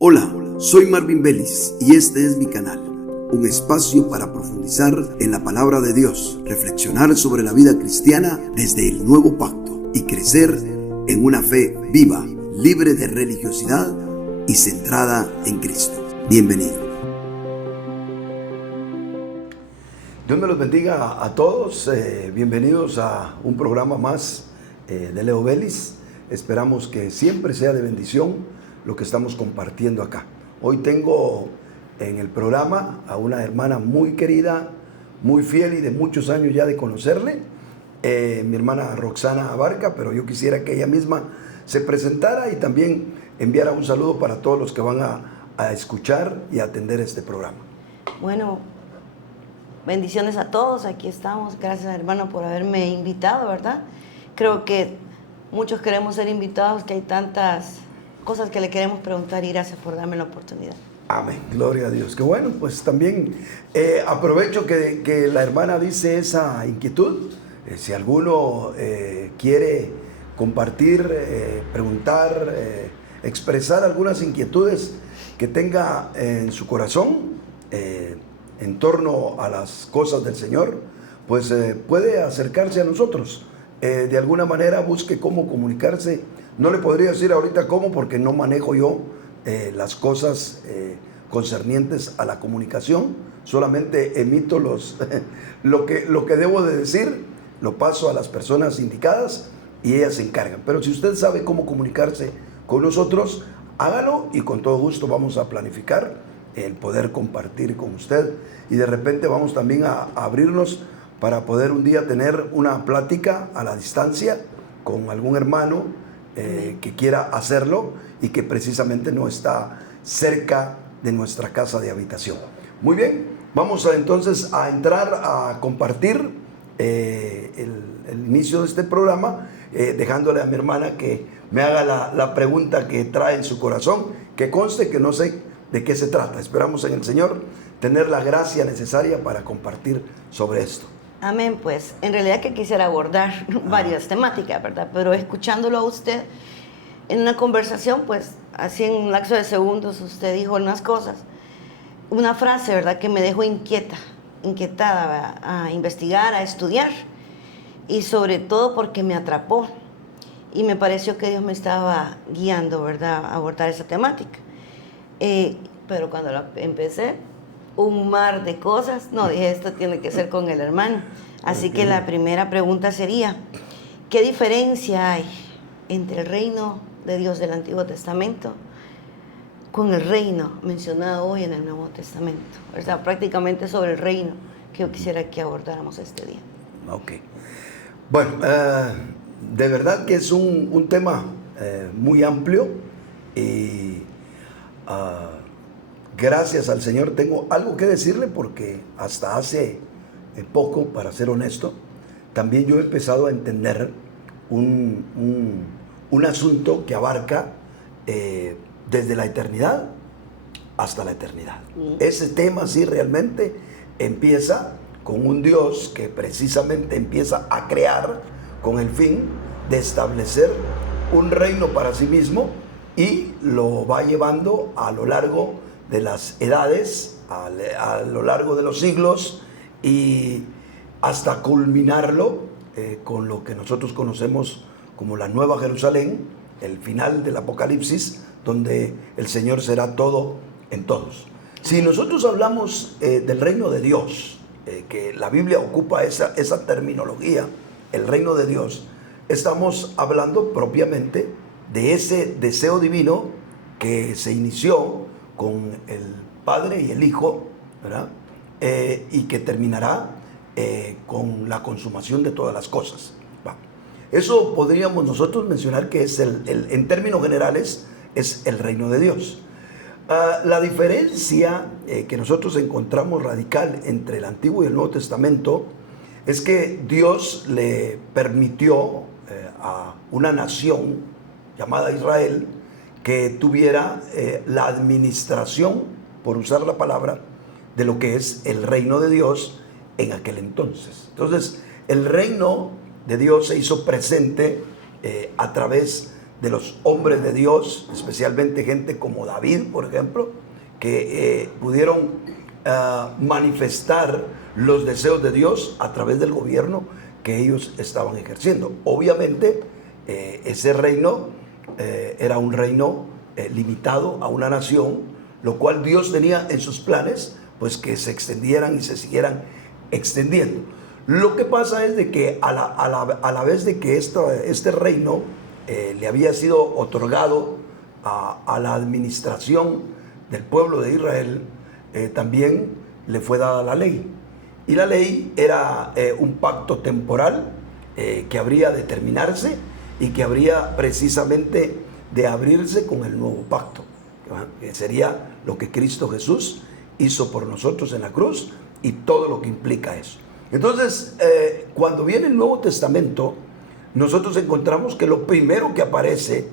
Hola, soy Marvin Vélez y este es mi canal, un espacio para profundizar en la palabra de Dios, reflexionar sobre la vida cristiana desde el nuevo pacto y crecer en una fe viva, libre de religiosidad y centrada en Cristo. Bienvenido. Dios me los bendiga a todos, bienvenidos a un programa más de Leo Vélez. Esperamos que siempre sea de bendición lo que estamos compartiendo acá. Hoy tengo en el programa a una hermana muy querida, muy fiel y de muchos años ya de conocerle, mi hermana Roxana Abarca, pero yo quisiera que ella misma se presentara y también enviara un saludo para todos los que van a escuchar y a atender este programa. Bueno, bendiciones a todos, aquí estamos. Gracias, hermano, por haberme invitado, ¿verdad? Creo que muchos queremos ser invitados, que hay tantas cosas que le queremos preguntar y gracias por darme la oportunidad. Amén, gloria a Dios. Que bueno, pues también aprovecho que la hermana dice esa inquietud. Si alguno quiere compartir, preguntar, expresar algunas inquietudes que tenga en su corazón en torno a las cosas del Señor, pues puede acercarse a nosotros. De alguna manera busque cómo comunicarse. No le podría decir ahorita cómo porque no manejo yo las cosas concernientes a la comunicación. Solamente emito lo que debo de decir, lo paso a las personas indicadas y ellas se encargan. Pero si usted sabe cómo comunicarse con nosotros, hágalo y con todo gusto vamos a planificar el poder compartir con usted. Y de repente vamos también a abrirnos para poder un día tener una plática a la distancia con algún hermano que quiera hacerlo y que precisamente no está cerca de nuestra casa de habitación. Muy bien, vamos entonces a entrar a compartir el inicio de este programa, dejándole a mi hermana que me haga la pregunta que trae en su corazón, que conste que no sé de qué se trata. Esperamos en el Señor tener la gracia necesaria para compartir sobre esto. Amén, pues en realidad que quisiera abordar varias temáticas, ¿verdad? Pero escuchándolo a usted en una conversación, pues así en un lapso de segundos usted dijo unas cosas, una frase, ¿verdad? Que me dejó inquietada a investigar, a estudiar y sobre todo porque me atrapó y me pareció que Dios me estaba guiando, ¿verdad? A abordar esa temática. Pero cuando empecé, un mar de cosas. No, dije, esto tiene que ser con el hermano. Así que la primera pregunta sería, ¿qué diferencia hay entre el reino de Dios del Antiguo Testamento con el reino mencionado hoy en el Nuevo Testamento? O sea, prácticamente sobre el reino que yo quisiera que abordáramos este día. Ok. Bueno, de verdad que es un tema muy amplio y gracias al Señor tengo algo que decirle porque hasta hace poco, para ser honesto, también yo he empezado a entender un asunto que abarca desde la eternidad hasta la eternidad. Ese tema sí realmente empieza con un Dios que precisamente empieza a crear con el fin de establecer un reino para sí mismo y lo va llevando a lo largo de las edades, a lo largo de los siglos y hasta culminarlo con lo que nosotros conocemos como la Nueva Jerusalén, el final del Apocalipsis, donde el Señor será todo en todos. Si nosotros hablamos del reino de Dios, que la Biblia ocupa esa terminología, el reino de Dios, estamos hablando propiamente de ese deseo divino que se inició con el Padre y el Hijo, ¿verdad? Y que terminará con la consumación de todas las cosas. Eso podríamos nosotros mencionar que es en términos generales, es el reino de Dios. La diferencia que nosotros encontramos radical entre el Antiguo y el Nuevo Testamento es que Dios le permitió a una nación llamada Israel que tuviera la administración, por usar la palabra, de lo que es el reino de Dios en aquel entonces. Entonces, el reino de Dios se hizo presente a través de los hombres de Dios, especialmente gente como David, por ejemplo, que pudieron manifestar los deseos de Dios a través del gobierno que ellos estaban ejerciendo. Obviamente, ese reino era un reino limitado a una nación, lo cual Dios tenía en sus planes, pues que se extendieran y se siguieran extendiendo. Lo que pasa es de que a la vez de que este reino le había sido otorgado a la administración del pueblo de Israel, también le fue dada la ley. Y la ley era un pacto temporal que habría de terminarse y que habría precisamente de abrirse con el nuevo pacto, que sería lo que Cristo Jesús hizo por nosotros en la cruz y todo lo que implica eso. Entonces, cuando viene el Nuevo Testamento, nosotros encontramos que lo primero que aparece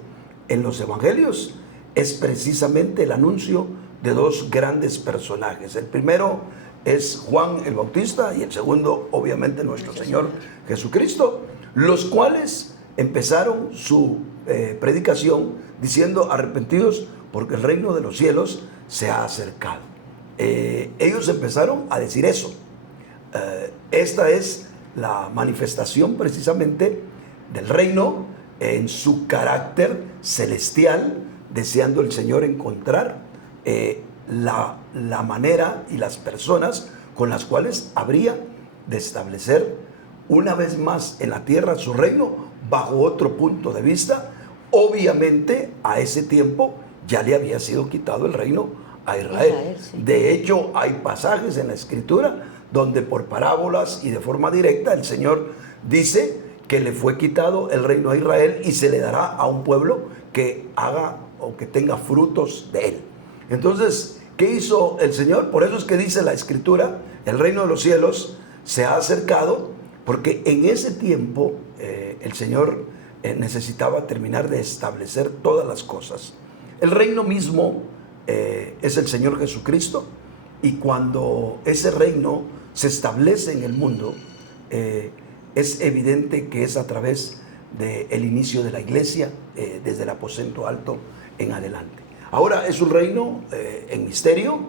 en los evangelios es precisamente el anuncio de dos grandes personajes. El primero es Juan el Bautista y el segundo, obviamente, nuestro Señor Jesucristo, los cuales empezaron su predicación diciendo: arrepentidos porque el reino de los cielos se ha acercado. Ellos empezaron a decir eso. Esta es la manifestación precisamente del reino en su carácter celestial, deseando el Señor encontrar la manera y las personas con las cuales habría de establecer una vez más en la tierra su reino bajo otro punto de vista. Obviamente a ese tiempo ya le había sido quitado el reino a Israel. Sí. De hecho, hay pasajes en la Escritura donde por parábolas y de forma directa el Señor dice que le fue quitado el reino a Israel y se le dará a un pueblo que haga o que tenga frutos de él. Entonces, ¿qué hizo el Señor? Por eso es que dice la Escritura: el reino de los cielos se ha acercado, porque en ese tiempo el Señor necesitaba terminar de establecer todas las cosas. El reino mismo es el Señor Jesucristo, y cuando ese reino se establece en el mundo, es evidente que es a través del inicio de la iglesia, desde el aposento alto en adelante. Ahora es un reino en misterio,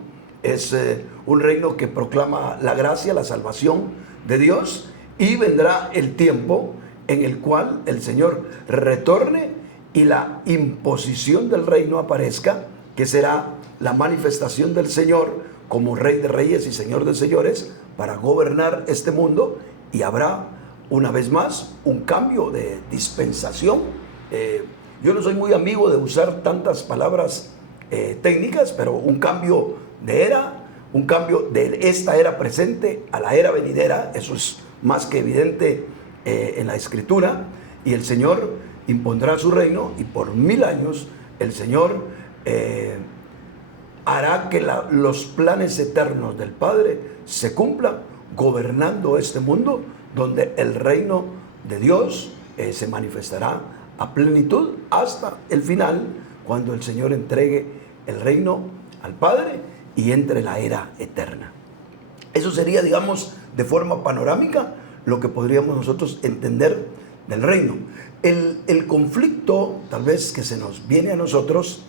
es un reino que proclama la gracia, la salvación de Dios, y vendrá el tiempo en el cual el Señor retorne y la imposición del reino aparezca, que será la manifestación del Señor como Rey de Reyes y Señor de Señores para gobernar este mundo, y habrá una vez más un cambio de dispensación. Yo no soy muy amigo de usar tantas palabras técnicas, pero un cambio de era, un cambio de esta era presente a la era venidera, eso es más que evidente en la Escritura, y el Señor impondrá su reino, y por 1000 años el Señor hará que los planes eternos del Padre se cumplan, gobernando este mundo, donde el reino de Dios se manifestará a plenitud hasta el final, cuando el Señor entregue el reino al Padre y entre la era eterna. Eso sería, digamos, de forma panorámica, lo que podríamos nosotros entender del reino. El conflicto, tal vez, que se nos viene a nosotros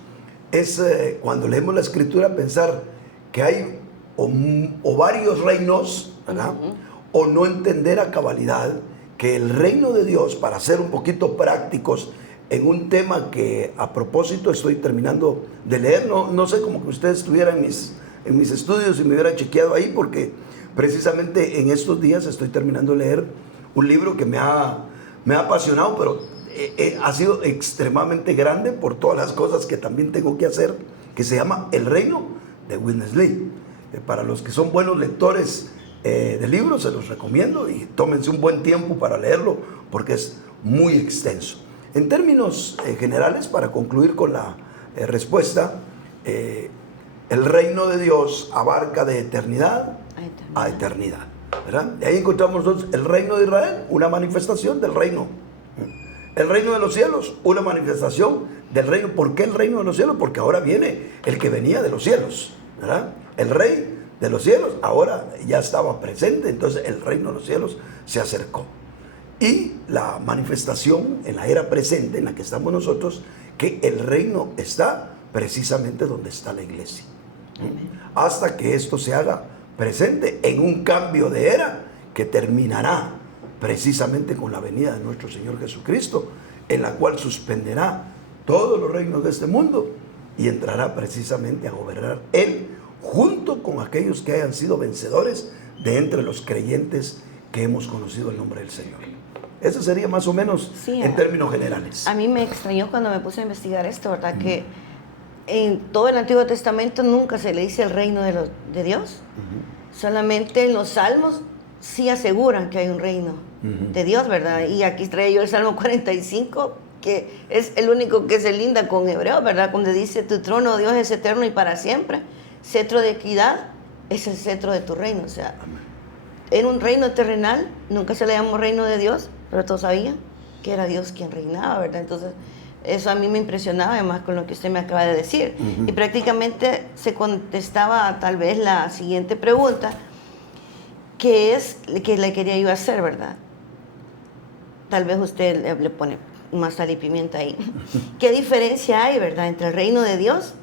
es cuando leemos la Escritura pensar que hay o varios reinos, ¿verdad? O no entender a cabalidad que el reino de Dios, para ser un poquito prácticos en un tema que a propósito estoy terminando de leer, no sé, como que usted estuviera en mis estudios y me hubiera chequeado ahí, porque precisamente en estos días estoy terminando de leer un libro que me ha apasionado, pero ha sido extremadamente grande por todas las cosas que también tengo que hacer, que se llama El Reino, de Witness Lee. Para los que son buenos lectores de libros, se los recomiendo, y tómense un buen tiempo para leerlo, porque es muy extenso. En términos generales, para concluir con la respuesta, el reino de Dios abarca de eternidad a eternidad, ¿verdad? Y ahí encontramos nosotros el reino de Israel, una manifestación del reino. El reino de los cielos, una manifestación del reino. ¿Por qué el reino de los cielos? Porque ahora viene el que venía de los cielos, ¿verdad? El rey de los cielos ahora ya estaba presente, entonces el reino de los cielos se acercó. y la manifestación en la era presente en la que estamos nosotros, que el reino está precisamente donde está la iglesia. Hasta que esto se haga presente en un cambio de era que terminará precisamente con la venida de nuestro Señor Jesucristo, en la cual suspenderá todos los reinos de este mundo y entrará precisamente a gobernar Él, junto con aquellos que hayan sido vencedores de entre los creyentes que hemos conocido el nombre del Señor. Eso sería más o menos en términos generales. A mí me extrañó cuando me puse a investigar esto, ¿verdad? Que en todo el Antiguo Testamento nunca se le dice el reino de Dios. Solamente en los Salmos sí aseguran que hay un reino de Dios, ¿verdad? Y aquí traía yo el Salmo 45, que es el único que se linda con hebreo, ¿verdad? Donde dice: tu trono, oh Dios, es eterno y para siempre. Cetro de equidad es el cetro de tu reino. O sea, en un reino terrenal, nunca se le llamó reino de Dios, pero todos sabían que era Dios quien reinaba, ¿verdad? Entonces, eso a mí me impresionaba, además, con lo que usted me acaba de decir. Y prácticamente se contestaba tal vez la siguiente pregunta, que le quería yo hacer, ¿verdad? Tal vez usted le pone más sal y pimienta ahí. ¿Qué diferencia hay, verdad, entre el reino de Dios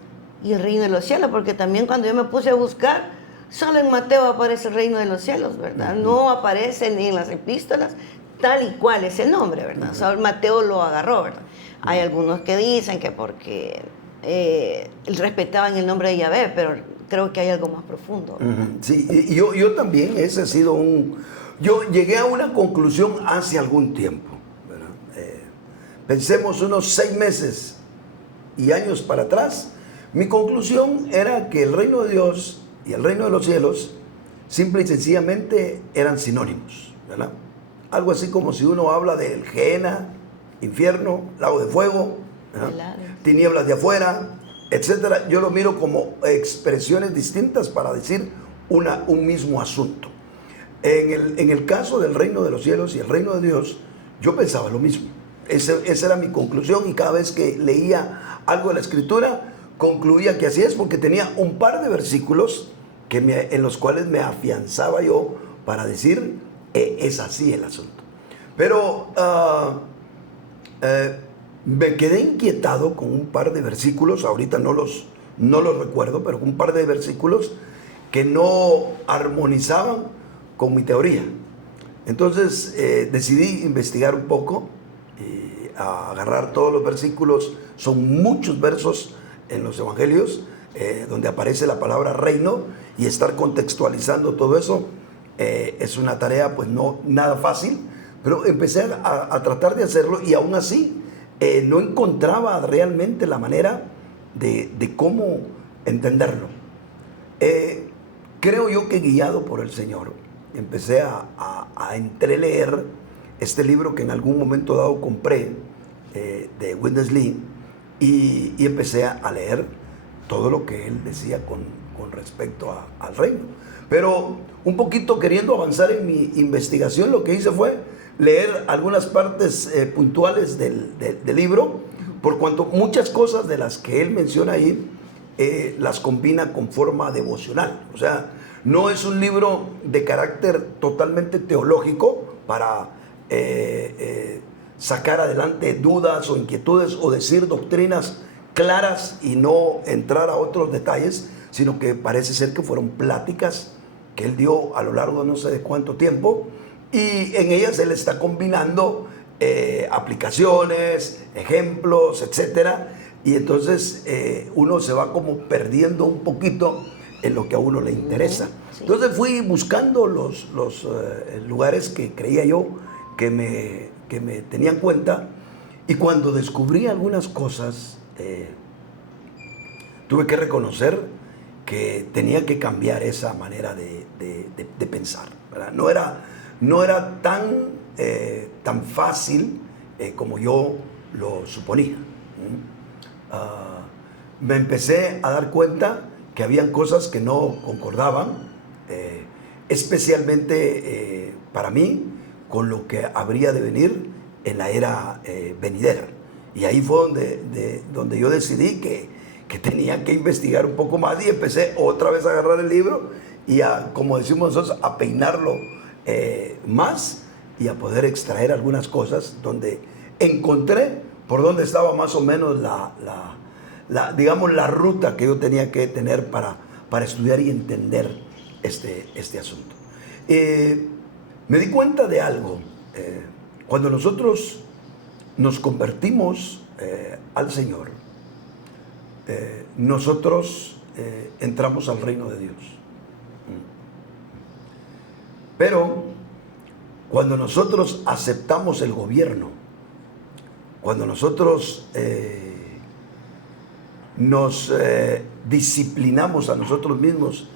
y el reino de los cielos? Porque también cuando yo me puse a buscar, solo en Mateo aparece el reino de los cielos, ¿verdad? No aparece ni en las epístolas tal y cual es el nombre, ¿verdad? O sea, Mateo lo agarró, ¿verdad? Hay algunos que dicen que porque respetaban el nombre de Yahvé, pero creo que hay algo más profundo. Sí, y yo también, ese ha sido yo llegué a una conclusión hace algún tiempo, ¿verdad? Pensemos unos 6 meses y años para atrás, mi conclusión era que el reino de Dios y el reino de los cielos simple y sencillamente eran sinónimos, ¿verdad? Algo así como si uno habla del Gehenna, infierno, lago de fuego, tinieblas de afuera, etcétera. Yo lo miro como expresiones distintas para decir un mismo asunto. En el caso del reino de los cielos y el reino de Dios, yo pensaba lo mismo. Esa era mi conclusión, y cada vez que leía algo de la Escritura, concluía que así es, porque tenía un par de versículos en los cuales me afianzaba yo para decir, es así el asunto. Pero me quedé inquietado con un par de versículos, ahorita no los recuerdo, pero un par de versículos que no armonizaban con mi teoría. Entonces decidí investigar un poco, agarrar todos los versículos. Son muchos versos en los evangelios donde aparece la palabra reino, y estar contextualizando todo eso es una tarea pues no nada fácil, pero empecé a tratar de hacerlo, y aún así no encontraba realmente la manera de cómo entenderlo. Creo yo que, guiado por el Señor, empecé a entreleer este libro que en algún momento dado compré, de Witness Lee, y empecé a leer todo lo que él decía con respecto al reino. Pero un poquito queriendo avanzar en mi investigación, lo que hice fue leer algunas partes puntuales del libro, por cuanto muchas cosas de las que él menciona ahí las combina con forma devocional. O sea, no es un libro de carácter totalmente teológico para sacar adelante dudas o inquietudes o decir doctrinas claras y no entrar a otros detalles, sino que parece ser que fueron pláticas que él dio a lo largo de no sé de cuánto tiempo, y en ellas él está combinando aplicaciones, ejemplos, etcétera, y entonces uno se va como perdiendo un poquito en lo que a uno le interesa. Sí. Entonces fui buscando los lugares que creía yo que me tenían cuenta, y cuando descubrí algunas cosas tuve que reconocer que tenía que cambiar esa manera de pensar, ¿verdad? No era tan fácil como yo lo suponía. Me empecé a dar cuenta que habían cosas que no concordaban, especialmente para mí, con lo que habría de venir en la era venidera. Y ahí fue donde yo decidí que tenía que investigar un poco más, y empecé otra vez a agarrar el libro y como decimos nosotros, a peinarlo más y a poder extraer algunas cosas donde encontré por dónde estaba más o menos digamos, la ruta que yo tenía que tener para estudiar y entender este asunto. Me di cuenta de algo. Cuando nosotros nos convertimos al Señor, nosotros entramos al reino de Dios. Pero cuando nosotros aceptamos el gobierno, cuando nosotros nos disciplinamos a nosotros mismos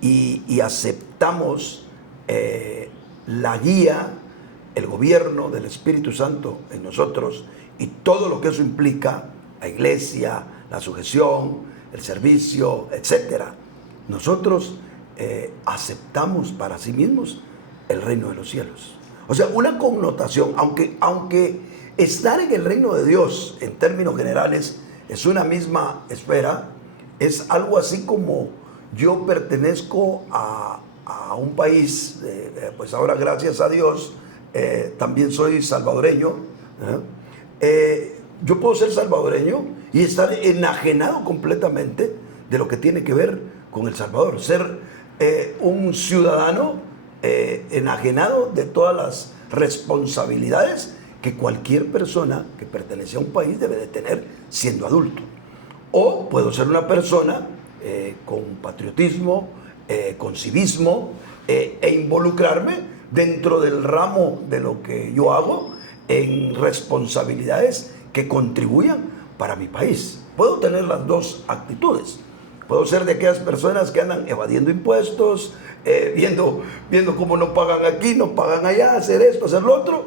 y aceptamos la guía, el gobierno del Espíritu Santo en nosotros y todo lo que eso implica, la iglesia, la sujeción, el servicio, etcétera, nosotros aceptamos para sí mismos el reino de los cielos. O sea, una connotación, aunque estar en el reino de Dios en términos generales es una misma esfera, es algo así como yo pertenezco a un país, pues ahora gracias a Dios también soy salvadoreño. Yo puedo ser salvadoreño y estar enajenado completamente de lo que tiene que ver con El Salvador, ser un ciudadano enajenado de todas las responsabilidades que cualquier persona que pertenece a un país debe de tener siendo adulto. O puedo ser una persona con patriotismo, con civismo, e involucrarme dentro del ramo de lo que yo hago en responsabilidades que contribuyan para mi país. Puedo tener las dos actitudes. Puedo ser de aquellas personas que andan evadiendo impuestos, viendo cómo no pagan aquí, no pagan allá, hacer esto, hacer lo otro.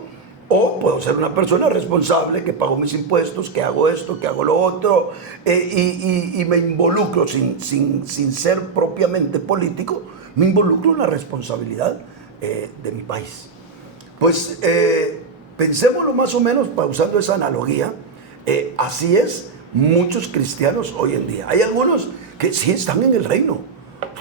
O puedo ser una persona responsable que pago mis impuestos, que hago esto, que hago lo otro, y me involucro sin ser propiamente político, me involucro en la responsabilidad de mi país. Pues pensémoslo más o menos, usando esa analogía, así es muchos cristianos hoy en día. Hay algunos que sí están en el reino.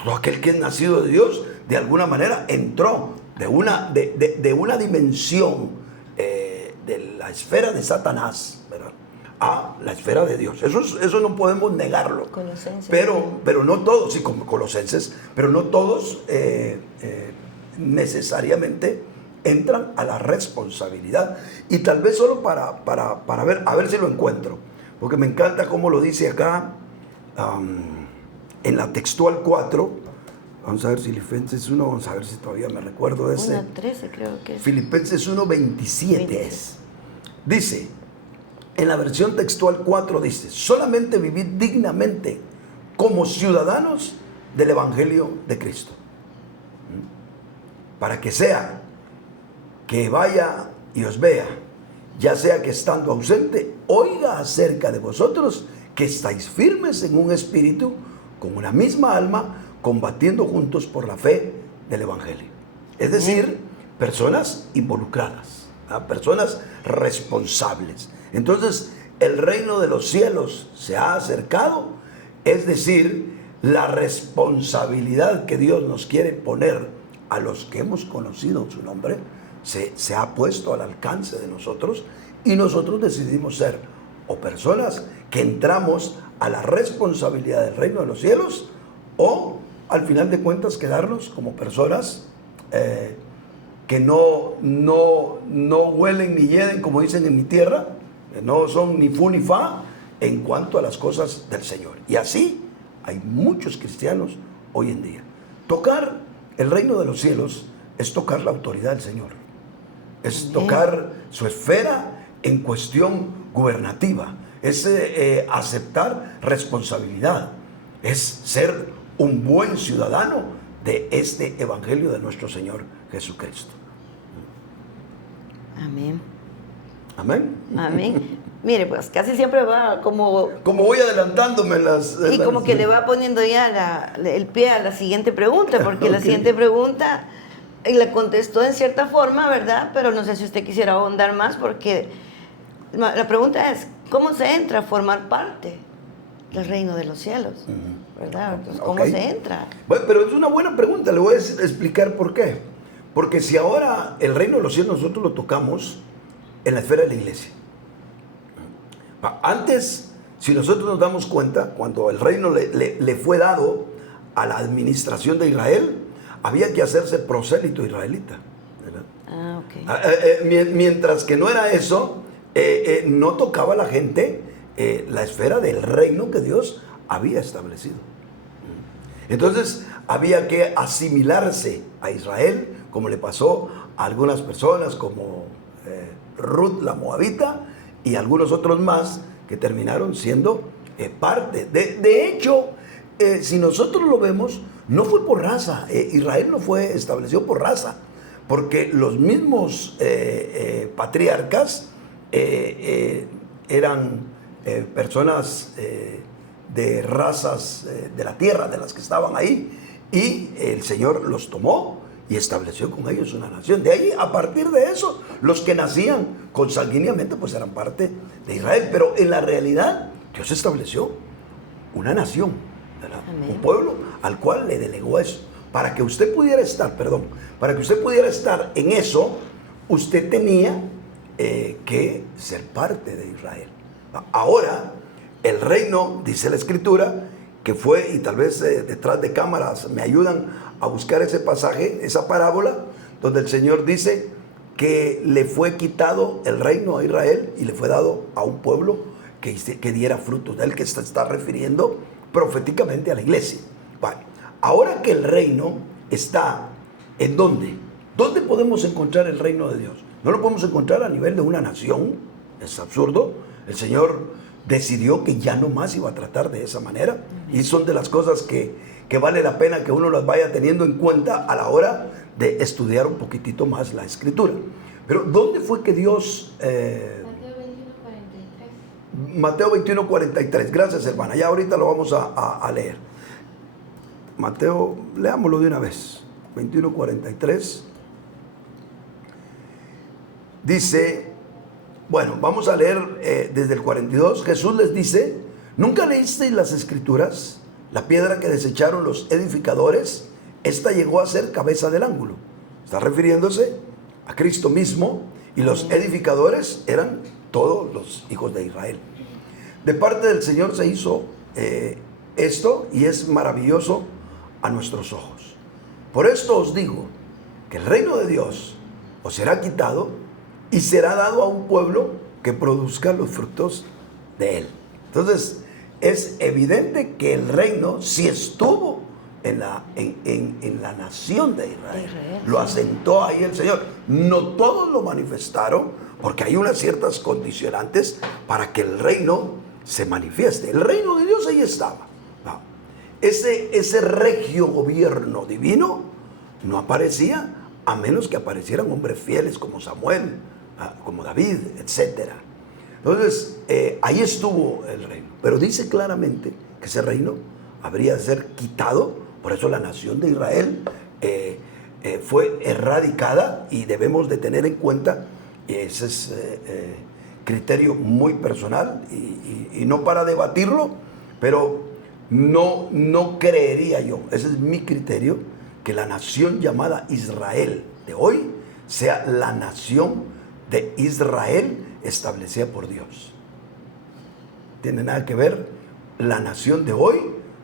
Todo aquel que es nacido de Dios, de alguna manera entró de una dimensión de la esfera de Satanás, ¿verdad?, a la esfera de Dios. Eso no podemos negarlo. Colosenses. Pero no todos, sí, como Colosenses, pero no todos necesariamente entran a la responsabilidad. Y tal vez solo para ver, a ver si lo encuentro, porque me encanta cómo lo dice acá en la textual 4. Vamos a ver, Filipenses 1, vamos a ver si todavía me recuerdo de ese. 1:13 creo que es. Filipenses 1:27 es. Dice, en la versión textual 4 dice, solamente vivid dignamente como ciudadanos del Evangelio de Cristo. Para que sea que vaya y os vea, ya sea que estando ausente, oiga acerca de vosotros que estáis firmes en un espíritu, con una misma alma, combatiendo juntos por la fe del Evangelio. Es decir, personas involucradas, ¿verdad?, personas responsables. Entonces, el reino de los cielos se ha acercado, es decir, la responsabilidad que Dios nos quiere poner a los que hemos conocido su nombre, se ha puesto al alcance de nosotros, y nosotros decidimos ser o personas que entramos a la responsabilidad del reino de los cielos, o al final de cuentas quedarnos como personas que no huelen ni hieden, como dicen en mi tierra, que no son ni fu ni fa en cuanto a las cosas del Señor. Y así hay muchos cristianos hoy en día. Tocar el reino de los cielos es tocar la autoridad del Señor, es tocar su esfera en cuestión gubernativa, es aceptar responsabilidad, es ser un buen ciudadano de este evangelio de nuestro Señor Jesucristo. Amén. Amén. Amén. Mire, pues casi siempre va como voy adelantándome como que le va poniendo ya el pie a la siguiente pregunta, porque la siguiente pregunta la contestó en cierta forma, ¿verdad? Pero no sé si usted quisiera ahondar más, porque la pregunta es, ¿cómo se entra a formar parte del reino de los cielos? ¿Verdad? Entonces, ¿cómo se entra? Bueno, pero es una buena pregunta, le voy a explicar por qué. Porque si ahora el reino de los cielos nosotros lo tocamos en la esfera de la iglesia. Antes, si nosotros nos damos cuenta, cuando el reino le fue dado a la administración de Israel, había que hacerse prosélito israelita, ¿verdad? Okay. Mientras que no era eso, no tocaba a la gente la esfera del reino que Dios había establecido. Entonces había que asimilarse a Israel, como le pasó a algunas personas como Ruth la Moabita y algunos otros más que terminaron siendo parte. De hecho, si nosotros lo vemos, no fue por raza. Israel no fue establecido por raza, porque los mismos patriarcas eran personas de razas de la tierra, de las que estaban ahí, y el Señor los tomó y estableció con ellos una nación. De ahí, a partir de eso, los que nacían consanguíneamente pues eran parte de Israel, pero en la realidad Dios estableció una nación, ¿verdad? Un pueblo al cual le delegó eso. Para que usted pudiera estar, en eso, usted tenía que ser parte de Israel. Ahora, el reino, dice la Escritura, que fue, y tal vez detrás de cámaras me ayudan a buscar ese pasaje, esa parábola, donde el Señor dice que le fue quitado el reino a Israel y le fue dado a un pueblo que diera frutos. De él que se está refiriendo proféticamente a la iglesia. Vale. Ahora que el reino está, ¿en dónde? ¿Dónde podemos encontrar el reino de Dios? No lo podemos encontrar a nivel de una nación, es absurdo. El Señor decidió que ya no más iba a tratar de esa manera, y son de las cosas que vale la pena que uno las vaya teniendo en cuenta a la hora de estudiar un poquitito más la Escritura. Pero ¿dónde fue que Dios... Mateo 21:43. Gracias, hermana. Ya ahorita lo vamos a leer. Mateo, leámoslo de una vez. 21:43. Dice, bueno, vamos a leer desde el 42. Jesús les dice: ¿nunca leísteis las Escrituras? La piedra que desecharon los edificadores, esta llegó a ser cabeza del ángulo. Está refiriéndose a Cristo mismo, y los edificadores eran todos los hijos de Israel. De parte del Señor se hizo esto, y es maravilloso a nuestros ojos. Por esto os digo que el reino de Dios os será quitado y será dado a un pueblo que produzca los frutos de él. Entonces, es evidente que el reino sí estuvo en la nación de Israel. Lo asentó ahí el Señor. No todos lo manifestaron, porque hay unas ciertas condicionantes para que el reino se manifieste. El reino de Dios ahí estaba. No. Ese regio gobierno divino no aparecía a menos que aparecieran hombres fieles como Samuel, como David, etc. Entonces, ahí estuvo el reino. Pero dice claramente que ese reino habría de ser quitado. Por eso la nación de Israel fue erradicada, y debemos de tener en cuenta, ese es criterio muy personal, y no para debatirlo, pero no creería yo, ese es mi criterio, que la nación llamada Israel de hoy sea la nación de Israel establecida por Dios. Tiene nada que ver la nación de hoy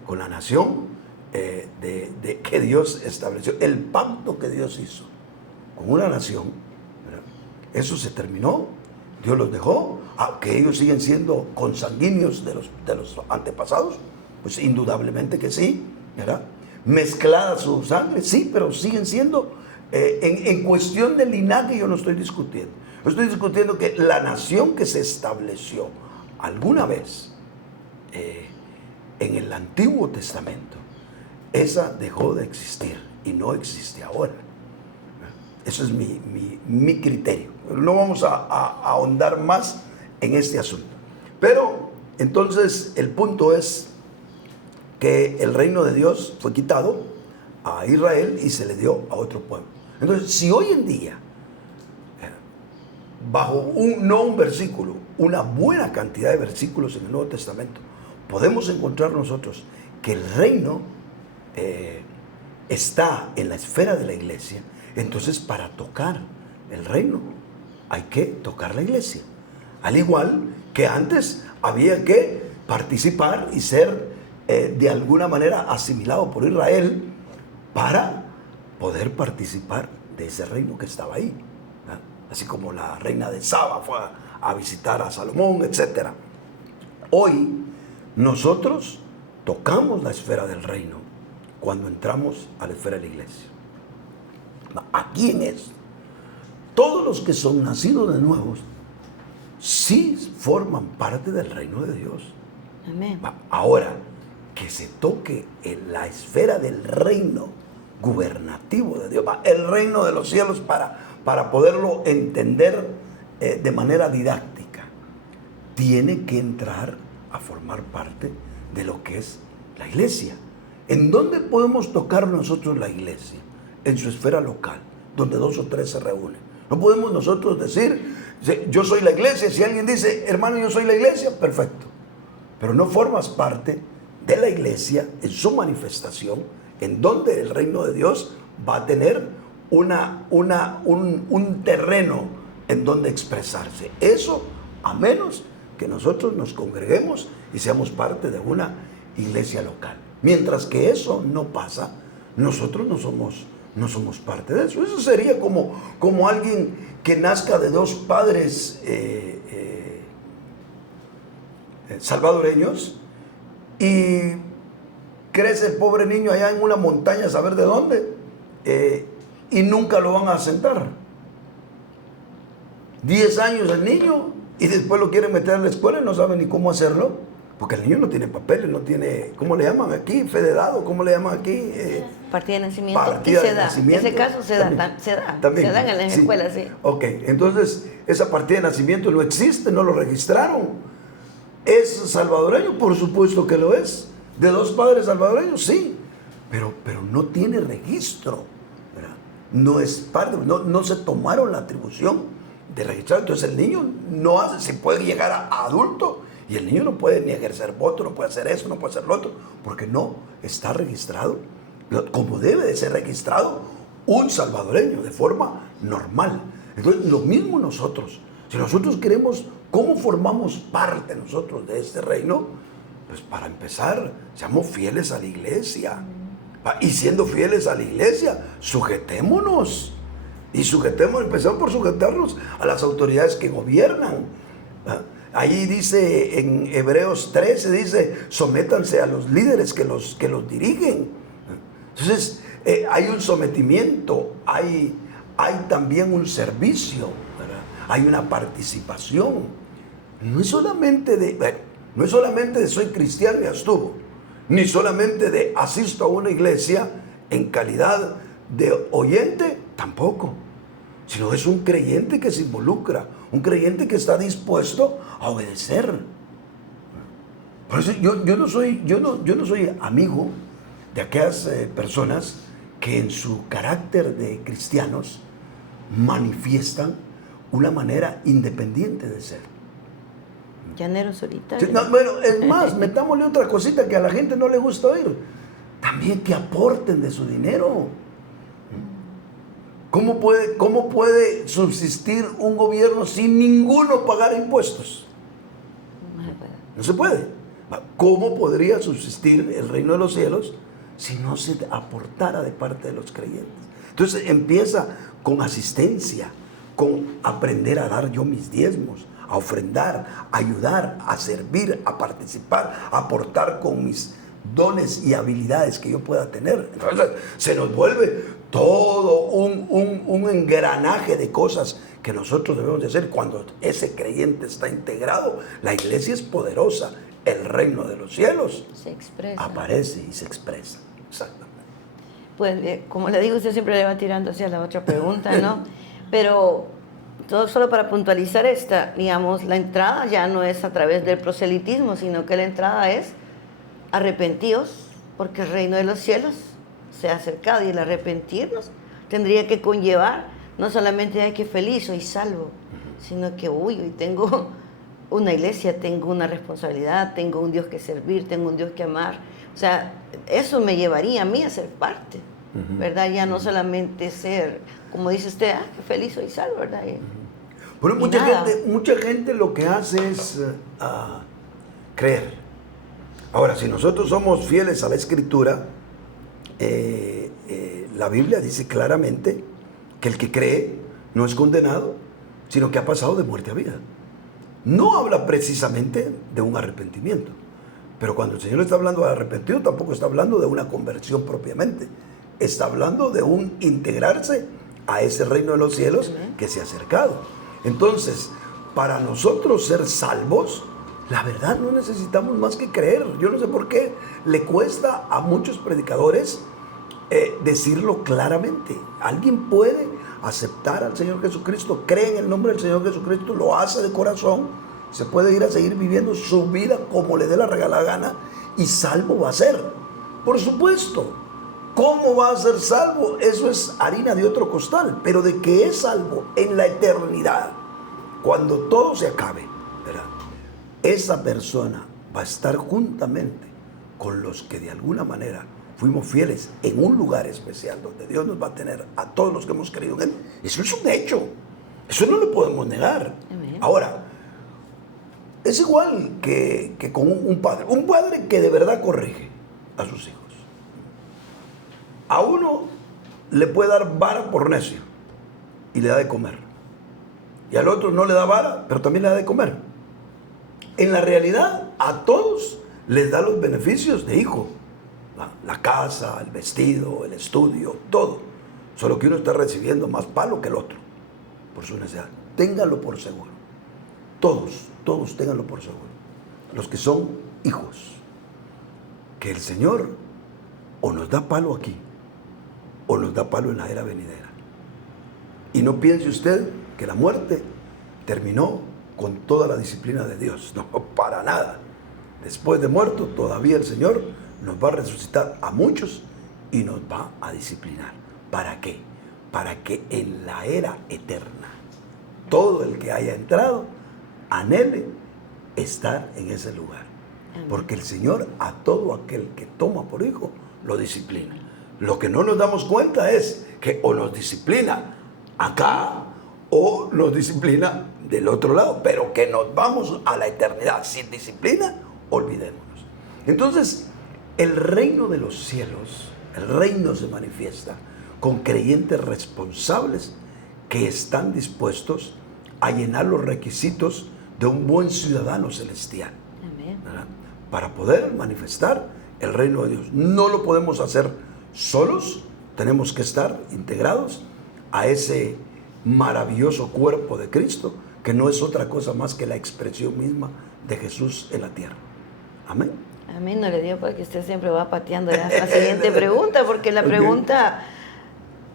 con la nación de que Dios estableció, el pacto que Dios hizo con una nación, ¿verdad? Eso se terminó, Dios los dejó, aunque ellos siguen siendo consanguíneos de los antepasados, pues indudablemente que sí, ¿verdad? Mezclada su sangre, sí, pero siguen siendo, en cuestión de linaje yo no estoy discutiendo. Yo estoy discutiendo que la nación que se estableció alguna vez en el Antiguo Testamento, esa dejó de existir y no existe ahora. Eso es mi criterio. No vamos a ahondar más en este asunto. Pero entonces el punto es que el reino de Dios fue quitado a Israel y se le dio a otro pueblo. Entonces, si hoy en día, bajo no un versículo, una buena cantidad de versículos en el Nuevo Testamento, podemos encontrar nosotros que el reino está en la esfera de la iglesia, Entonces, para tocar el reino, hay que tocar la iglesia. Al igual que antes había que participar y ser de alguna manera asimilado por Israel para poder participar de ese reino que estaba ahí. Así como la reina de Saba fue a visitar a Salomón, etc. Hoy nosotros tocamos la esfera del reino cuando entramos a la esfera de la iglesia. ¿A quién es? Todos los que son nacidos de nuevos sí forman parte del reino de Dios. Amén. Ahora, que se toque en la esfera del reino gubernativo de Dios, el reino de los cielos, para poderlo entender de manera didáctica, tiene que entrar a formar parte de lo que es la iglesia. ¿En dónde podemos tocar nosotros la iglesia? En su esfera local, donde 2 o 3 se reúnen. No podemos nosotros decir, yo soy la iglesia. Si alguien dice, hermano, yo soy la iglesia, perfecto. Pero no formas parte de la iglesia en su manifestación, en donde el reino de Dios va a tener un terreno en donde expresarse. Eso, a menos que nosotros nos congreguemos y seamos parte de una iglesia local. Mientras que eso no pasa, nosotros no somos parte de eso. Eso sería como alguien que nazca de 2 padres salvadoreños y crece el pobre niño allá en una montaña, saber de dónde, y nunca lo van a asentar. 10 años el niño y después lo quieren meter a la escuela y no saben ni cómo hacerlo, porque el niño no tiene papeles, no tiene, ¿cómo le llaman aquí? Fe de dado, ¿cómo le llaman aquí? Partida de nacimiento. Partida de nacimiento. En ese caso se da en las escuelas, sí. Ok, entonces esa partida de nacimiento no existe, no lo registraron. ¿Es salvadoreño? Por supuesto que lo es. ¿De 2 padres salvadoreños? Sí. Pero no tiene registro, ¿verdad? No es parte, no se tomaron la atribución de registrar. Entonces el niño no hace, se puede llegar a adulto y el niño no puede ni ejercer voto, no puede hacer eso, no puede hacer lo otro, porque no está registrado como debe de ser registrado un salvadoreño de forma normal. Entonces, lo mismo nosotros. Si nosotros queremos, ¿cómo formamos parte nosotros de este reino? Pues para empezar, seamos fieles a la iglesia. Y siendo fieles a la iglesia, sujetémonos. Y empezamos por sujetarnos a las autoridades que gobiernan. Ahí dice en Hebreos 13, dice, sométanse a los líderes que los dirigen. Entonces, hay un sometimiento, hay también un servicio, ¿verdad? Hay una participación. No es solamente de soy cristiano y ya estuvo, ni solamente de asisto a una iglesia en calidad de oyente, tampoco, sino es un creyente que se involucra, un creyente que está dispuesto a obedecer. Por eso yo no soy amigo de aquellas personas que en su carácter de cristianos manifiestan una manera independiente de ser. Llanero solitario. No, bueno, es más, metámosle otra cosita que a la gente no le gusta oír. También que aporten de su dinero. ¿Cómo puede subsistir un gobierno sin ninguno pagar impuestos? No se puede. ¿Cómo podría subsistir el reino de los cielos si no se aportara de parte de los creyentes? Entonces empieza con asistencia, con aprender a dar yo mis diezmos, a ofrendar, a ayudar, a servir, a participar, a aportar con mis dones y habilidades que yo pueda tener. Entonces se nos vuelve todo un engranaje de cosas que nosotros debemos de hacer. Cuando ese creyente está integrado, la iglesia es poderosa, el reino de los cielos se expresa, aparece y se expresa. Exactamente. Pues como le digo, usted siempre le va tirando hacia la otra pregunta, ¿no? Pero todo solo para puntualizar esta, digamos, la entrada ya no es a través del proselitismo, sino que la entrada es arrepentidos, porque el reino de los cielos se ha acercado, y el arrepentirnos tendría que conllevar no solamente de que feliz, soy salvo, sino que hoy tengo una iglesia, tengo una responsabilidad, tengo un Dios que servir, tengo un Dios que amar. O sea, eso me llevaría a mí a ser parte ¿verdad? Ya no solamente ser, como dice usted, qué feliz soy salvo, ¿verdad? Pero mucha gente lo que hace es creer. Ahora, si nosotros somos fieles a la Escritura, la Biblia dice claramente que el que cree no es condenado, sino que ha pasado de muerte a vida. No habla precisamente de un arrepentimiento, pero cuando el Señor está hablando de arrepentido, tampoco está hablando de una conversión propiamente. Está hablando de un integrarse a ese reino de los cielos que se ha acercado. Entonces, para nosotros ser salvos, la verdad no necesitamos más que creer. Yo no sé por qué le cuesta a muchos predicadores decirlo claramente. Alguien puede aceptar al Señor Jesucristo, cree en el nombre del Señor Jesucristo, lo hace de corazón, se puede ir a seguir viviendo su vida como le dé la regalada gana y salvo va a ser. Por supuesto, ¿cómo va a ser salvo? Eso es harina de otro costal, pero de que es salvo en la eternidad, cuando todo se acabe, ¿verdad? Esa persona va a estar juntamente con los que de alguna manera fuimos fieles en un lugar especial donde Dios nos va a tener a todos los que hemos creído en Él. Eso es un hecho. Eso no lo podemos negar. Amén. Ahora, es igual que con un padre. Un padre que de verdad corrige a sus hijos. A uno le puede dar vara por necio y le da de comer. Y al otro no le da vara, pero también le da de comer. En la realidad, a todos les da los beneficios de hijo. La casa, el vestido, el estudio, todo. Solo que uno está recibiendo más palo que el otro por su necesidad. Ténganlo por seguro. Todos ténganlo por seguro. Los que son hijos. Que el Señor o nos da palo aquí o nos da palo en la era venidera. Y no piense usted que la muerte terminó con toda la disciplina de Dios. No, para nada. Después de muerto, todavía el Señor nos va a resucitar a muchos y nos va a disciplinar. ¿Para qué? Para que en la era eterna, todo el que haya entrado anhele estar en ese lugar. Porque el Señor a todo aquel que toma por hijo lo disciplina. Lo que no nos damos cuenta es que o nos disciplina acá o nos disciplina del otro lado, pero que nos vamos a la eternidad sin disciplina, olvidémonos. Entonces, el reino de los cielos, el reino se manifiesta con creyentes responsables que están dispuestos a llenar los requisitos de un buen ciudadano celestial. ¿Verdad? Para poder manifestar el reino de Dios. No lo podemos hacer solos, tenemos que estar integrados a ese maravilloso cuerpo de Cristo, que no es otra cosa más que la expresión misma de Jesús en la tierra. Amén. Amén, no le digo porque usted siempre va pateando la siguiente pregunta, porque la pregunta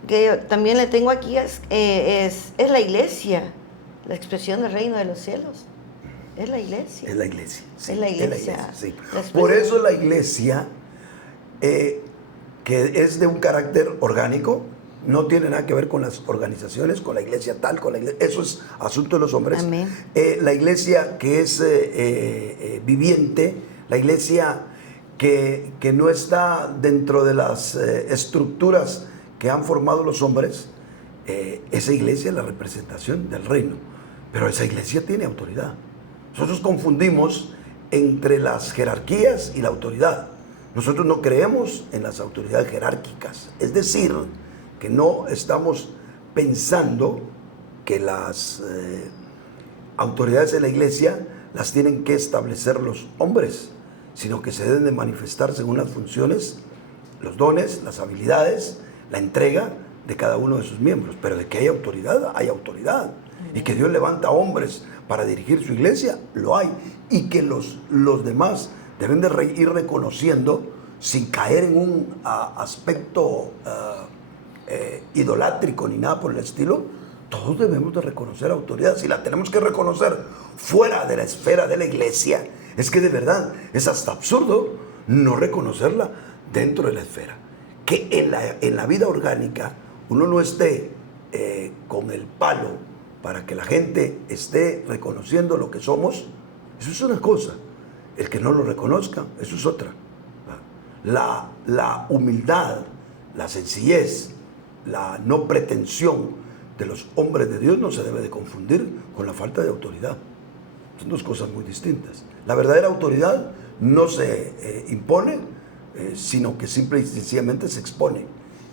que yo también le tengo aquí es la iglesia, la expresión del reino de los cielos. Es la iglesia. Es la iglesia. Sí, es la iglesia. Sí. Por eso la iglesia, que es de un carácter orgánico, no tiene nada que ver con las organizaciones, con la iglesia tal, con la iglesia, eso es asunto de los hombres. Amén. La iglesia que es viviente, la iglesia que no está dentro de las estructuras que han formado los hombres, esa iglesia es la representación del reino, pero esa iglesia tiene autoridad. Nosotros confundimos entre las jerarquías y la autoridad. Nosotros no creemos en las autoridades jerárquicas, es decir, que no estamos pensando que las autoridades de la iglesia las tienen que establecer los hombres, sino que se deben de manifestar según las funciones, los dones, las habilidades, la entrega de cada uno de sus miembros. Pero de que hay autoridad, hay autoridad. Y que Dios levanta hombres para dirigir su iglesia, lo hay. Y que los demás deben de ir reconociendo, sin caer en un aspecto idolátrico ni nada por el estilo. Todos debemos de reconocer autoridad. Si la tenemos que reconocer fuera de la esfera de la iglesia, es que de verdad es hasta absurdo no reconocerla dentro de la esfera. Que en la vida orgánica uno no esté con el palo para que la gente esté reconociendo lo que somos, eso es una cosa. El que no lo reconozca, eso es otra. La humildad, la sencillez, la no pretensión de los hombres de Dios no se debe de confundir con la falta de autoridad. Son dos cosas muy distintas. La verdadera autoridad no se impone, sino que simple y sencillamente se expone.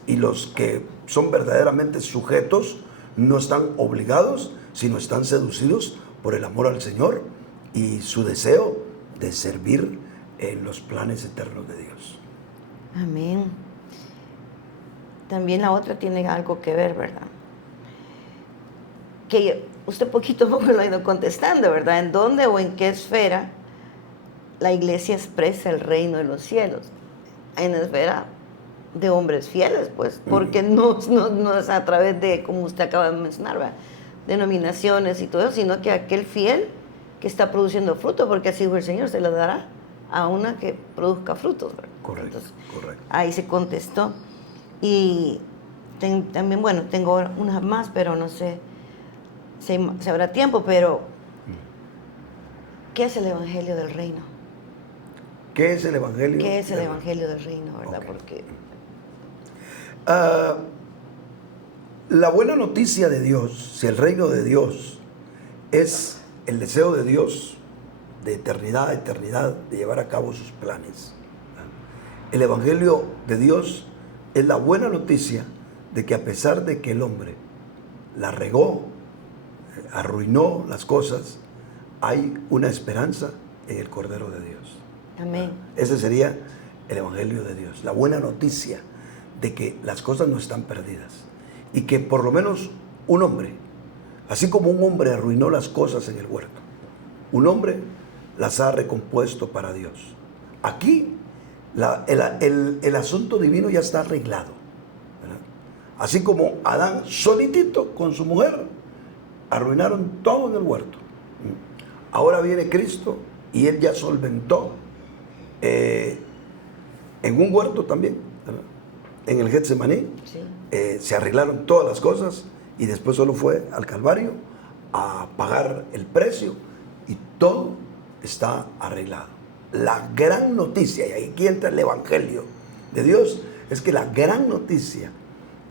Y los que son verdaderamente sujetos no están obligados, sino están seducidos por el amor al Señor y su deseo de servir en los planes eternos de Dios. Amén. También la otra tiene algo que ver, ¿verdad? Que usted poquito a poco lo ha ido contestando, ¿verdad? ¿En dónde o en qué esfera la iglesia expresa el reino de los cielos? En la esfera de hombres fieles, pues, porque no es a través de, como usted acaba de mencionar, ¿verdad?, denominaciones y todo eso, sino que aquel fiel que está produciendo fruto, porque así dijo el Señor, se le dará a una que produzca frutos, ¿verdad? Correcto, Entonces, correcto. ahí se contestó. Y también, bueno, tengo unas más, pero no sé si habrá tiempo, pero ¿qué es el Evangelio del Reino? ¿Qué es el Evangelio? ¿Qué es el Evangelio del Reino, verdad? Okay. Porque la buena noticia de Dios, si el reino de Dios es el deseo de Dios de eternidad a eternidad, de llevar a cabo sus planes. El Evangelio de Dios es la buena noticia de que a pesar de que el hombre la regó, arruinó las cosas, hay una esperanza en el Cordero de Dios. amén. Ese sería el Evangelio de Dios, la buena noticia de que las cosas no están perdidas y que por lo menos un hombre, así como un hombre arruinó las cosas en el huerto, un hombre las ha recompuesto para Dios. Aquí el asunto divino ya está arreglado, ¿verdad? Así como Adán solitito con su mujer arruinaron todo en el huerto. Ahora viene Cristo y Él ya solventó en un huerto también, ¿verdad?, en el Getsemaní. Sí. Se arreglaron todas las cosas y después solo fue al Calvario a pagar el precio y todo está arreglado. La gran noticia, y aquí entra el Evangelio de Dios, es que la gran noticia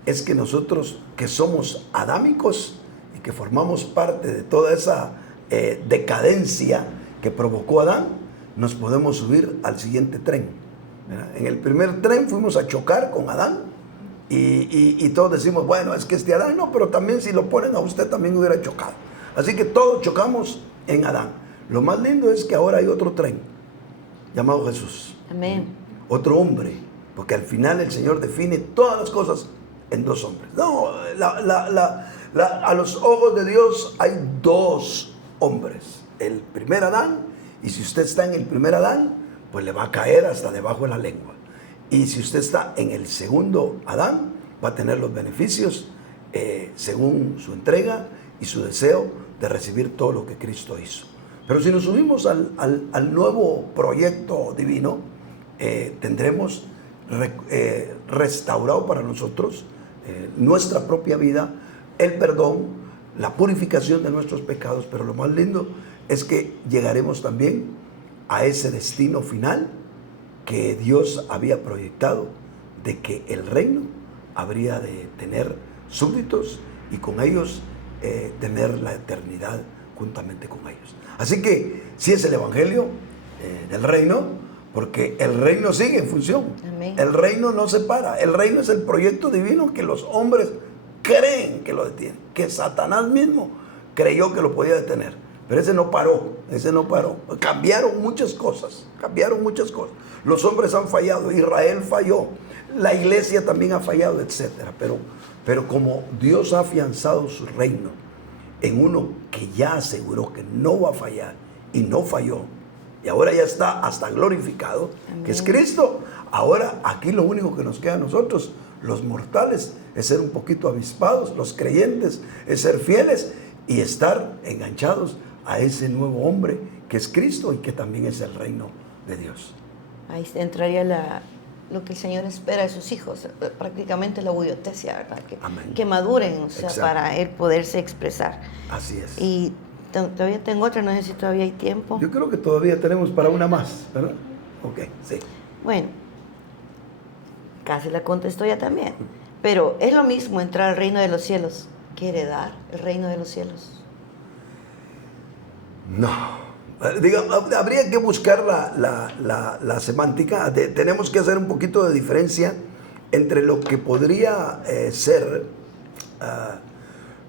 es que nosotros que somos adámicos y que formamos parte de toda esa decadencia que provocó Adán, nos podemos subir al siguiente tren, ¿verdad? En el primer tren fuimos a chocar con Adán y todos decimos, bueno, es que Adán no, pero también si lo ponen a usted también hubiera chocado. Así que todos chocamos en Adán. Lo más lindo es que ahora hay otro tren llamado Jesús. Amén. Otro hombre, porque al final el Señor define todas las cosas en dos hombres. No, a los ojos de Dios hay dos hombres. El primer Adán, y si usted está en el primer Adán, pues le va a caer hasta debajo de la lengua. Y si usted está en el segundo Adán, va a tener los beneficios según su entrega y su deseo de recibir todo lo que Cristo hizo. Pero si nos subimos al nuevo proyecto divino, tendremos restaurado para nosotros nuestra propia vida, el perdón, la purificación de nuestros pecados, pero lo más lindo es que llegaremos también a ese destino final que Dios había proyectado, de que el reino habría de tener súbditos y con ellos tener la eternidad juntamente con ellos. Así que sí es el Evangelio del reino, porque el reino sigue en función. Amén. El reino no se para. El reino es el proyecto divino que los hombres creen que lo detienen, que Satanás mismo creyó que lo podía detener. Pero ese no paró. Cambiaron muchas cosas. Los hombres han fallado, Israel falló, la iglesia también ha fallado, etc. Pero como Dios ha afianzado su reino en uno que ya aseguró que no va a fallar y no falló, y ahora ya está hasta glorificado, amén, que es Cristo. Ahora aquí lo único que nos queda a nosotros, los mortales, es ser un poquito avispados, los creyentes, es ser fieles y estar enganchados a ese nuevo hombre que es Cristo y que también es el reino de Dios. Ahí entraría lo que el Señor espera de sus hijos, prácticamente la buyotesia, ¿verdad? Que maduren, o sea, para Él poderse expresar. Así es. Y todavía tengo otra, no sé si todavía hay tiempo. Yo creo que todavía tenemos para una más, ¿verdad? Ok, sí. Bueno, Casi la contestó ya también. Pero es lo mismo entrar al reino de los cielos que heredar el reino de los cielos. No. Habría que buscar la semántica. Tenemos que hacer un poquito de diferencia entre lo que podría ser